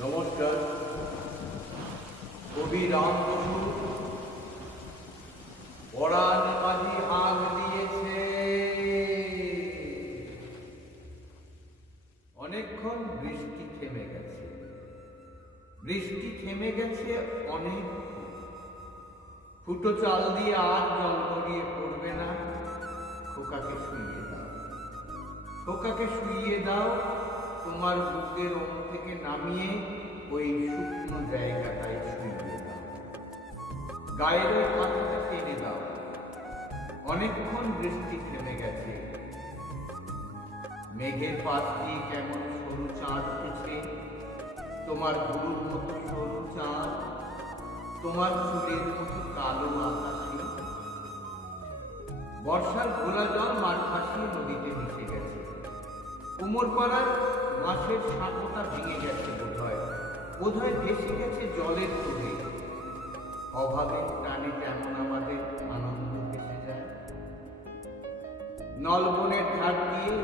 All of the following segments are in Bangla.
নমস্কার। কবি রাম বসু মাঝি হাঁক দিয়েছে। অনেকক্ষণ বৃষ্টি থেমে গেছে। বৃষ্টি থেমে গেছে অনেক। ফুটো চাল দিয়ে আর জল গড়িয়ে পড়বে না। খোকাকে শুইয়ে দাও। খোকাকে শুইয়ে দাও। তোমার বুকের ওম থেকে নামিয়ে ওই শুকনো জায়গাটায় শুইয়ে দাও গায়ের ওই পাতাটা টেনে দাও। অনেকক্ষণ বৃষ্টি থেমে গেছে। মেঘের পাশ দিয়ে কেমন সরু চাঁদ উঠেছে। তোমার গুরুর মতো সরু চাঁদ, তোমার চুলের মতো কালো আকাশে বর্ষার ঘোলা জল মাঠ ভাসিয়ে নদীতে মিশে গেছে। কুমোর মাছের সাঁকোটা ভেঙে গেছে বোধহয়। বোধহয় ভেসে গেছে জলের তোড়ে অভাবের টানে যেমন আমাদের আনন্দ ভেসে যায়। নলবনের ধার দিয়ে,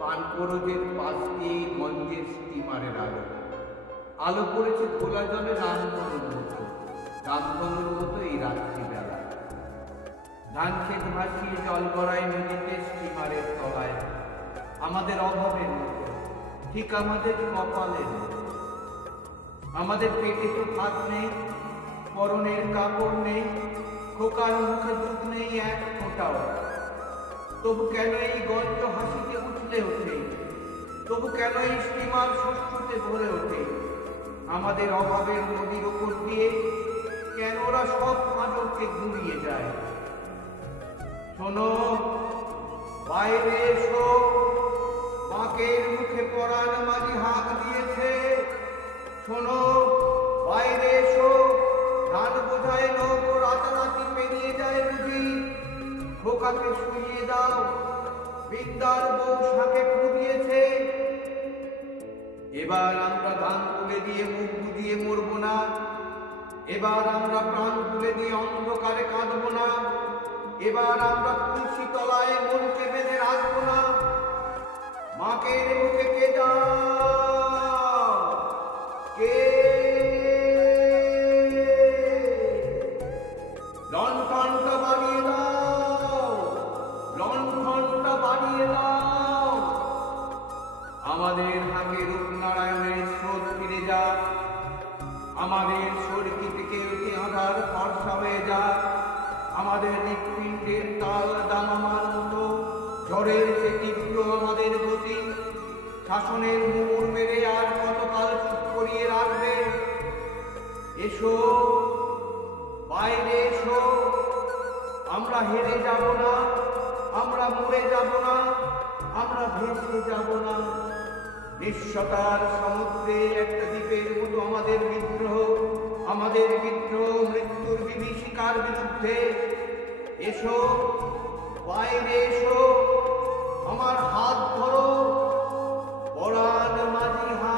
পানকরজের পাশ দিয়ে গঞ্জের স্টিমারের আলো। আলো পড়েছে খোলা জলে রামধনুর মতো। রামধনুর মতো এই রাত্রিবেলা। ধান ক্ষেত ভাসিয়ে জল গড়ায় নদীতে স্টিমারের তলায়। আমাদের অভাবের মতো ঠিক আমাদের কপালের মতো আমাদের পেটে তো ভাত নেই, পরনের কাপড় নেই, খোকার মুখে দুধ নেই এক ফোঁটাও। তবু কেন এই গঞ্জ হাসিতে উঠলে ওঠে? তবু কেন এই স্টিমার শস্যতে ভরে ওঠে? আমাদের অভাবের নদীর ওপর দিয়ে কেন ওরা সব পাঁজরকে ঘুরিয়ে যায়? শোনো, বাইরে শোনো, বাইরে এসো। ধান বোঝায় নৌকো রাতারাতি পেরিয়ে যায় বুঝি খোকাকে শুইয়ে দাও, বিদ্যার বউ শাকে ফুদিয়েছে এবার আমরা ধান তুলে দিয়ে মুখ বুঝিয়ে মরবো না। এবার আমরা প্রাণ তুলে দিয়ে অন্ধকারে কাঁদবো না। এবার আমরা তুলসী তলায় মনকে বেঁধে রাখব না। মাকে মুখে কে যাও লণ্ঠনটা বাড়িয়ে দাও। লণ্ঠনটা বাড়িয়ে দাও। আমাদের হাকে রূপনারায়ণের স্রোত ফিরে যাক। আমাদের আধার ফর্সা হয়ে যাক। আমাদের হৃৎপিণ্ডের তাল দামামার মতো, ঝড়ের যে তীব্র আমাদের গতি। শাসনের মুগুর মেরে আর কতকাল চুপ করিয়ে রাখবে? এসো আমরা হেরে যাব না। আমরা মরে যাব না, আমরা ভেসে যাব না। বিশ্বতার সমুদ্রে একটা দ্বীপের মতো আমাদের বিদ্রোহ আমাদের বিদ্রোহ মৃত্যুর বিভীষিকার বিরুদ্ধে। এসো, বাইরে এসো, আমার হাত ধরো। পরাণ মাঝি হাত